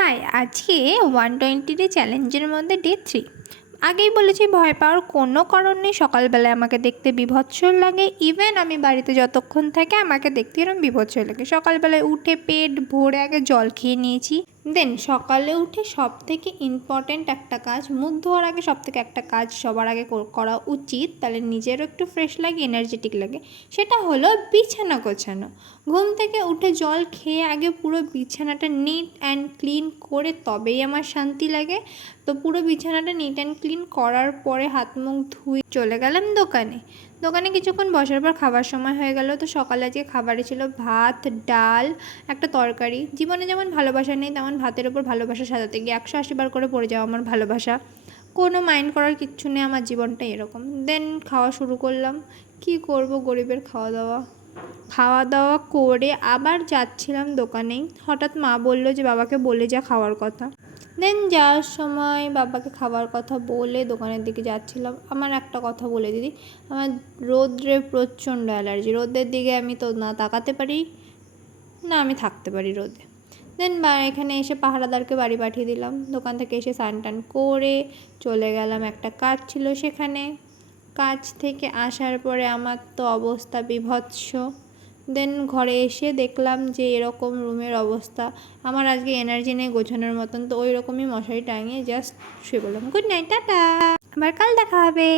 High, আজকে 120 চ্যালেঞ্জের মধ্যে ডে 3। আগেই বলেছি ভয় পাওয়ার কোনো কারণ নেই। সকালবেলায় আমাকে দেখতে বীভৎস লাগে, ইভেন আমি বাড়িতে যতক্ষণ থাকি আমাকে দেখতে এরকম বীভৎস লাগে। সকালবেলায় উঠে পেট ভরে আগে জল খেয়ে নিয়েছি। দেন সকালে উঠে সব থেকে ইম্পর্ট্যান্ট একটা কাজ, মুখ ধোয়ার আগে সব থেকে একটা কাজ সবার আগে করা উচিত, তাহলে নিজেরও একটু ফ্রেশ লাগে, এনার্জেটিক লাগে। সেটা হলো বিছানা গোছানো। ঘুম থেকে উঠে জল খেয়ে আগে পুরো বিছানাটা নিট অ্যান্ড ক্লিন করে তবেই আমার শান্তি লাগে। তো পুরো বিছানাটা নিট অ্যান্ড ক্লিন করার পরে হাত মুখ ধুয়ে চলে গেলাম দোকানে কিছুক্ষণ বসার পর খাবার সময় হয়ে গেল। তো সকালে আজকে খাবারে ছিল ভাত, ডাল, একটা তরকারি। জীবনে যেমন ভালোবাসা নেই, তেমন ভাতের ওপর ভালোবাসা সাজাতে গিয়ে 180 বার করে পড়ে যাওয়া আমার ভালোবাসা। কোনো মাইন্ড করার কিচ্ছু নেই, আমার জীবনটা এরকম। দেন খাওয়া শুরু করলাম। কি করব, গরিবের খাওয়া দাওয়া করে আবার যাচ্ছিলাম দোকানেই। হঠাৎ মা বলল যে বাবাকে বলে যা খাওয়ার কথা। দেন যাওয়ার সময় বাবাকে খাবার কথা বলে দোকানের দিকে যাচ্ছিলাম। আমার একটা কথা বলে দিদি, আমার রোদ্রে প্রচণ্ড অ্যালার্জি। রোদের দিকে আমি তো না তাকাতে পারি না আমি থাকতে পারি রোদে। দেন এখানে এসে পাহারাদারকে বাড়ি পাঠিয়ে দিলাম। দোকান থেকে এসে স্নান টান করে চলে গেলাম, একটা কাজ ছিল সেখানে। কাজ থেকে আসার পরে আমার তো অবস্থা বীভৎস। দেন ঘরে এসে দেখলাম যে এরকম রুমের অবস্থা। আমার আজকে এনার্জি নেই গোছানোর মতন। তো ওই রকমই মশারি টাঙিয়ে জাস্ট শুয়ে পড়লাম। গুড নাইট, টাটা, আবার কাল দেখা হবে।